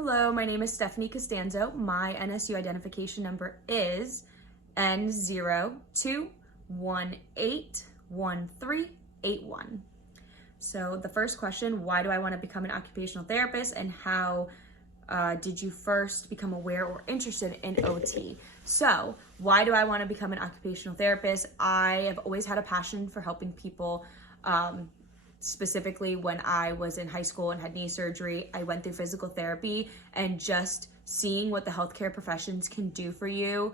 Hello, my name is Stephanie Costanzo. My NSU identification number is N02181381. So the first question, why do I want to become an occupational therapist, and how did you first become aware or interested in OT? So why do I want to become an occupational therapist? I have always had a passion for helping people. Specifically when I was in high school and had knee surgery, I went through physical therapy, and just seeing what the healthcare professions can do for you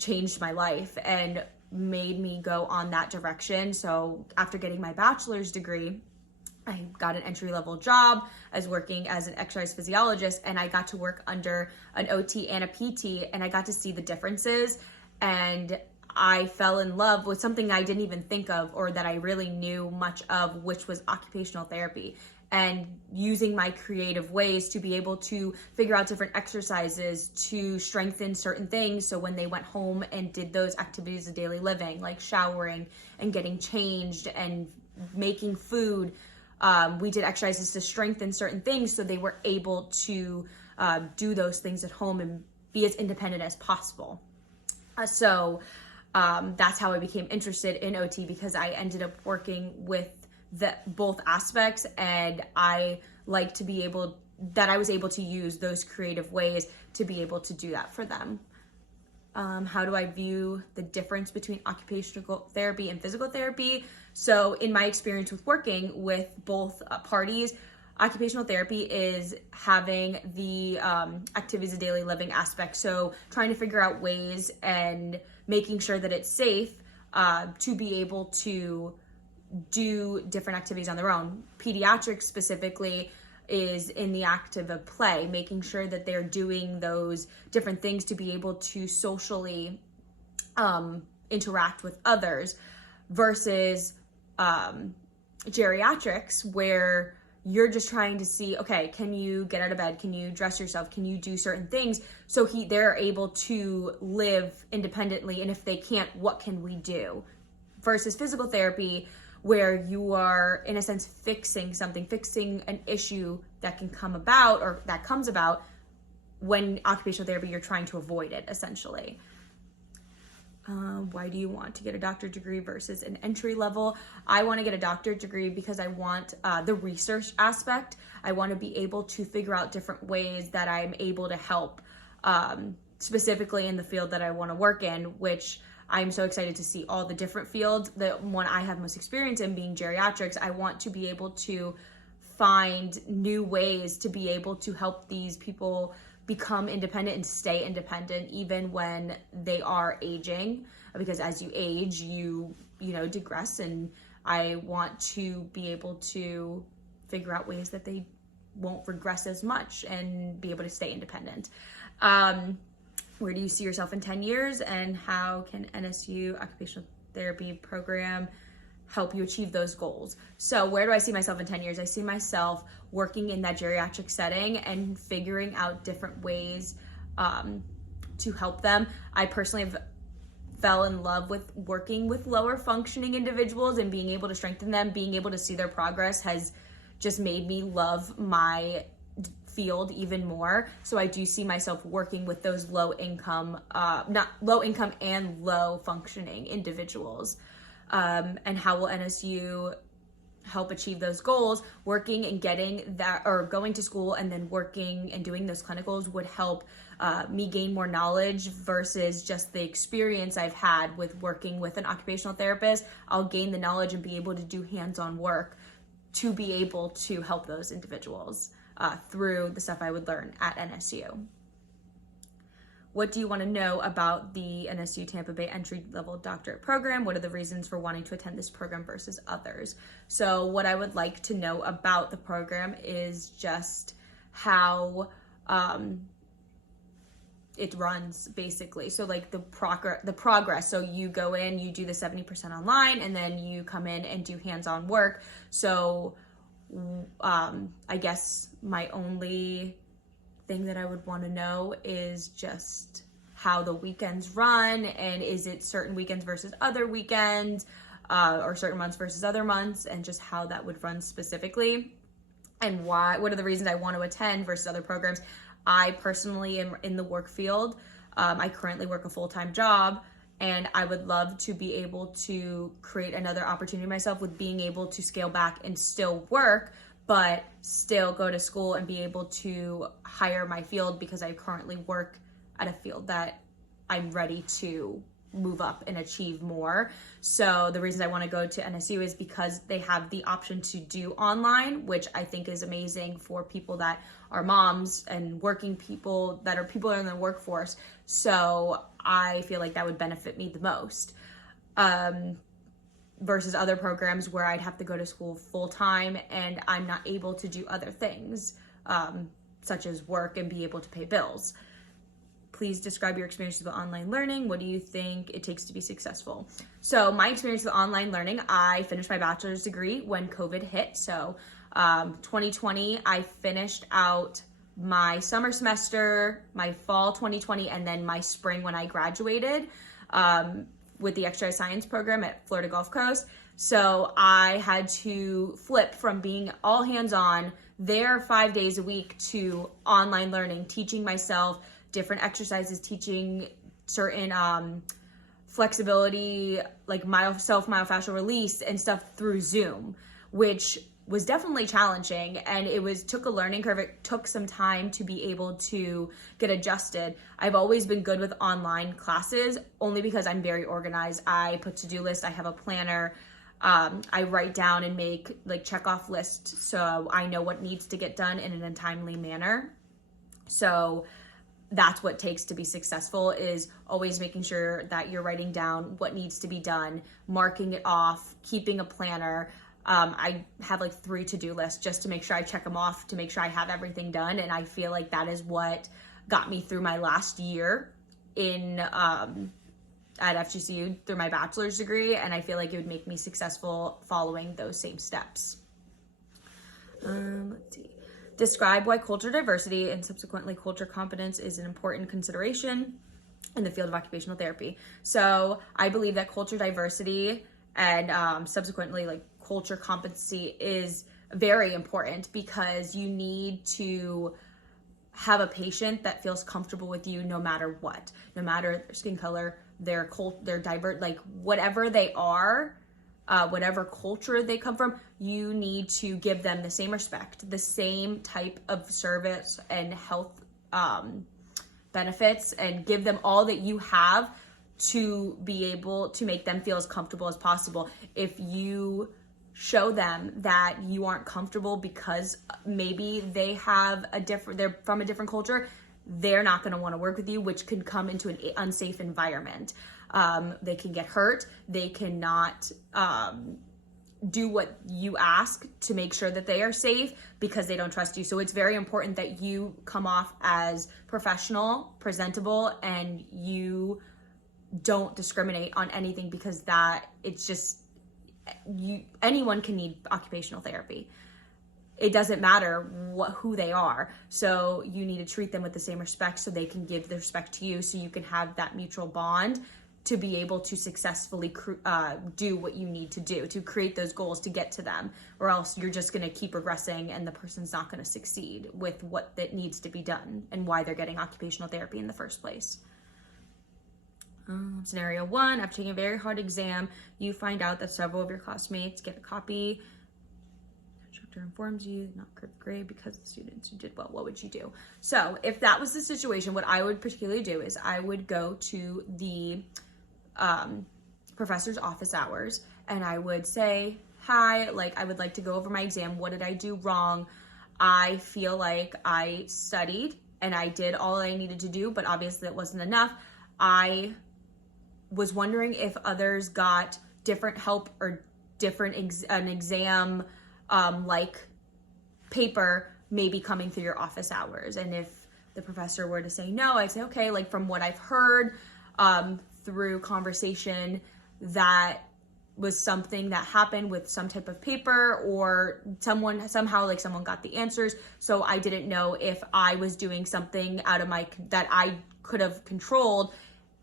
changed my life and made me go on that direction. So after getting my bachelor's degree, I got an entry-level job as working as an exercise physiologist, and I got to work under an OT and a PT, and I got to see the differences, and I fell in love with something I didn't even think of or that I really knew much of, which was occupational therapy, and using my creative ways to be able to figure out different exercises to strengthen certain things. So when they went home and did those activities of daily living, like showering and getting changed and making food, we did exercises to strengthen certain things so they were able to do those things at home and be as independent as possible. That's how I became interested in OT, because I ended up working with both aspects, and I like to be able I was able to use those creative ways to be able to do that for them. How do I view the difference between occupational therapy and physical therapy? So in my experience with working with both parties, occupational therapy is having the activities of daily living aspect. So trying to figure out ways and making sure that it's safe to be able to do different activities on their own. Pediatrics specifically is in the act of play, making sure that they're doing those different things to be able to socially interact with others, versus geriatrics, where you're just trying to see, okay, can you get out of bed? Can you dress yourself? Can you do certain things? So they're able to live independently. And if they can't, what can we do? Versus physical therapy, where you are, in a sense, fixing something, fixing an issue that can come about, or that comes about. When occupational therapy, you're trying to avoid it, essentially. Why do you want to get a doctorate degree versus an entry level? I want to get a doctorate degree because I want the research aspect. I want to be able to figure out different ways that I'm able to help, specifically in the field that I want to work in, which I'm so excited to see all the different fields. The one I have most experience in being geriatrics, I want to be able to find new ways to be able to help these people become independent and stay independent even when they are aging, because as you age, you digress, and I want to be able to figure out ways that they won't regress as much and be able to stay independent. Where do you see yourself in 10 years, and how can NSU occupational therapy program help you achieve those goals? So where do I see myself in 10 years? I see myself working in that geriatric setting and figuring out different ways to help them. I personally fell in love with working with lower functioning individuals, and being able to strengthen them, being able to see their progress has just made me love my field even more. So I do see myself working with those low income and low functioning individuals. And how will NSU help achieve those goals? Working and getting that, or going to school and then working and doing those clinicals, would help me gain more knowledge versus just the experience I've had with working with an occupational therapist. I'll gain the knowledge and be able to do hands-on work to be able to help those individuals through the stuff I would learn at NSU. What do you want to know about the NSU Tampa Bay entry-level doctorate program? What are the reasons for wanting to attend this program versus others? So what I would like to know about the program is just how it runs, basically. So like the progress. So you go in, you do the 70% online, and then you come in and do hands-on work. So I guess my only thing that I would want to know is just how the weekends run, and is it certain weekends versus other weekends, or certain months versus other months, and just how that would run specifically. and what are the reasons I want to attend versus other programs. I personally am in the work field. I currently work a full-time job, and I would love to be able to create another opportunity myself with being able to scale back and still work, but still go to school and be able to hire my field, because I currently work at a field that I'm ready to move up and achieve more. So the reason I want to go to NSU is because they have the option to do online, which I think is amazing for people that are moms and working people that are people in the workforce. So I feel like that would benefit me the most. Versus other programs where I'd have to go to school full time and I'm not able to do other things, such as work and be able to pay bills. Please describe your experiences with online learning. What do you think it takes to be successful? So my experience with online learning, I finished my bachelor's degree when COVID hit. So 2020, I finished out my summer semester, my fall 2020, and then my spring when I graduated with the exercise science program at Florida Gulf Coast. So I had to flip from being all hands-on there 5 days a week to online learning, teaching myself different exercises, teaching certain flexibility, like myofascial release and stuff through Zoom, which was definitely challenging, and took a learning curve. It took some time to be able to get adjusted. I've always been good with online classes only because I'm very organized. I put to-do lists, I have a planner, I write down and make like check off lists so I know what needs to get done in a timely manner. So that's what it takes to be successful, is always making sure that you're writing down what needs to be done, marking it off, keeping a planner. I have like 3 to-do lists just to make sure I check them off, to make sure I have everything done. And I feel like that is what got me through my last year at FGCU through my bachelor's degree. And I feel like it would make me successful following those same steps. Let's see. Describe why culture diversity and subsequently culture competence is an important consideration in the field of occupational therapy. So I believe that culture diversity and subsequently like culture competency is very important, because you need to have a patient that feels comfortable with you no matter what, no matter their skin color, their diverse, like whatever they are, whatever culture they come from, you need to give them the same respect, the same type of service and health benefits, and give them all that you have to be able to make them feel as comfortable as possible. If you show them that you aren't comfortable because maybe they're from a different culture, they're not going to want to work with you, which can come into an unsafe environment. They can get hurt. They cannot do what you ask to make sure that they are safe because they don't trust you. So it's very important that you come off as professional, presentable, and you don't discriminate on anything, because anyone can need occupational therapy. It doesn't matter who they are. So you need to treat them with the same respect so they can give the respect to you, so you can have that mutual bond to be able to successfully do what you need to do to create those goals to get to them, or else you're just going to keep regressing and the person's not going to succeed with what that needs to be done and why they're getting occupational therapy in the first place. Scenario 1, after taking a very hard exam, you find out that several of your classmates get a copy. The instructor informs you not grade because the students who did well. What would you do? So if that was the situation, what I would particularly do is I would go to the professor's office hours and I would say, hi, like I would like to go over my exam. What did I do wrong? I feel like I studied and I did all I needed to do, but obviously it wasn't enough. I was wondering if others got different help or different an exam like paper maybe coming through your office hours. And if the professor were to say no, I'd say, okay, like from what I've heard through conversation, that was something that happened with some type of paper, or someone got the answers. So I didn't know if I was doing something that I could have controlled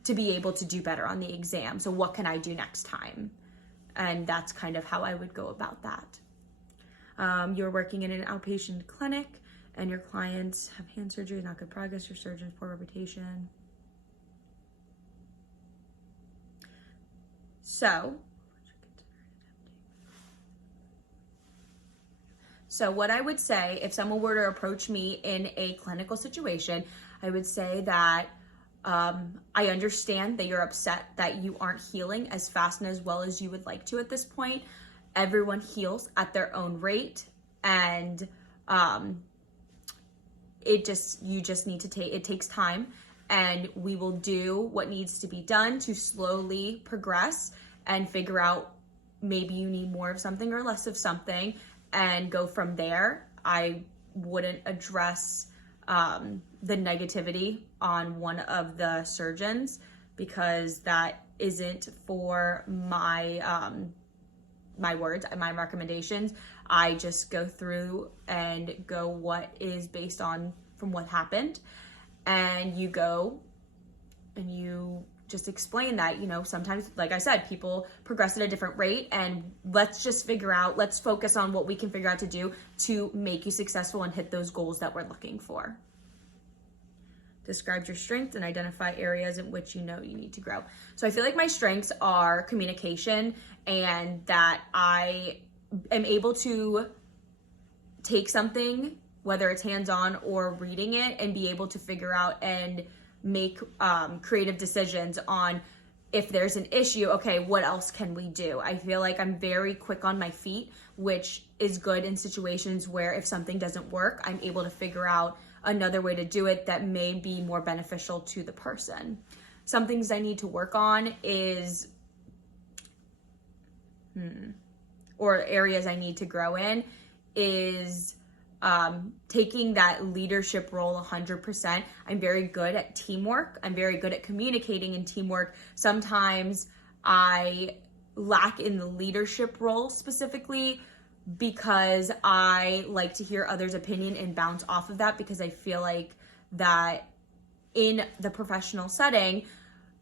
to be able to do better on the exam. So what can I do next time? And that's kind of how I would go about that. You're working in an outpatient clinic and your clients have hand surgery, not good progress, your surgeon's poor reputation. So what I would say, if someone were to approach me in a clinical situation, I would say that I understand that you're upset that you aren't healing as fast and as well as you would like to at this point. Everyone heals at their own rate, and you just need to take, it takes time, and we will do what needs to be done to slowly progress and figure out maybe you need more of something or less of something and go from there. I wouldn't address the negativity on one of the surgeons because that isn't for my my words, my recommendations. I just go through and go what is based on from what happened, and you go and you just explain that, you know, sometimes, like I said, people progress at a different rate, and let's focus on what we can figure out to do to make you successful and hit those goals that we're looking for. Describe your strengths and identify areas in which you know you need to grow. So I feel like my strengths are communication, and that I am able to take something, whether it's hands-on or reading it, and be able to figure out and make creative decisions on if there's an issue, okay, what else can we do? I feel like I'm very quick on my feet, which is good in situations where if something doesn't work, I'm able to figure out another way to do it that may be more beneficial to the person. Some things I need to work on is, or areas I need to grow in is taking that leadership role 100%. I'm very good at teamwork. I'm very good at communicating in teamwork. Sometimes I lack in the leadership role specifically because I like to hear others' opinion and bounce off of that, because I feel like that in the professional setting,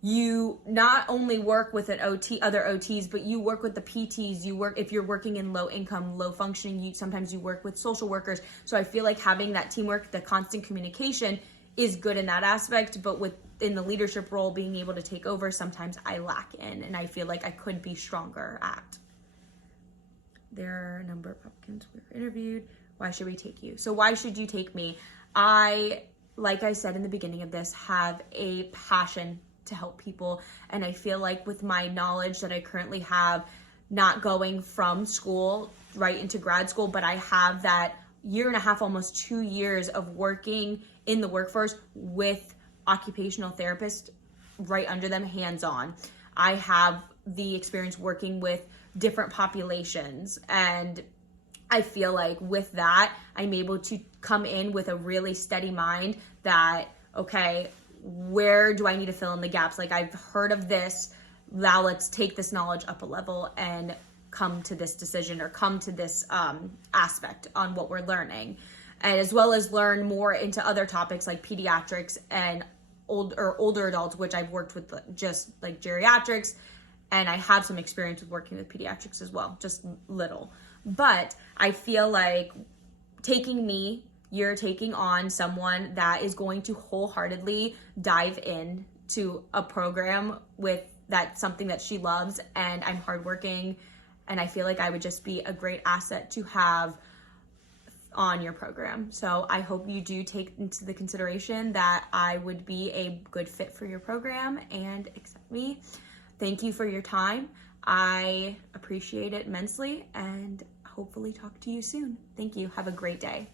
you not only work with an other OTs, but you work with the PTs. If you're working in low income, low functioning, sometimes you work with social workers. So I feel like having that teamwork, the constant communication is good in that aspect, but within the leadership role, being able to take over, sometimes I lack in, and I feel like I could be stronger at. There are a number of applicants we were interviewed. Why should we take you? So why should you take me? Like I said in the beginning of this, have a passion to help people. And I feel like with my knowledge that I currently have, not going from school right into grad school, but I have that 1.5 years, almost 2 years of working in the workforce with occupational therapists right under them, hands-on. I have the experience working with different populations, and I feel like with that, I'm able to come in with a really steady mind that, okay, where do I need to fill in the gaps? Like, I've heard of this, now let's take this knowledge up a level and come to this decision or come to this aspect on what we're learning, and as well as learn more into other topics like pediatrics and older adults, which I've worked with just like geriatrics, and I have some experience with working with pediatrics as well, just little. But I feel like you're taking on someone that is going to wholeheartedly dive in to a program with that's something that she loves, and I'm hardworking, and I feel like I would just be a great asset to have on your program. So I hope you do take into the consideration that I would be a good fit for your program and accept me. Thank you for your time. I appreciate it immensely, and hopefully talk to you soon. Thank you. Have a great day.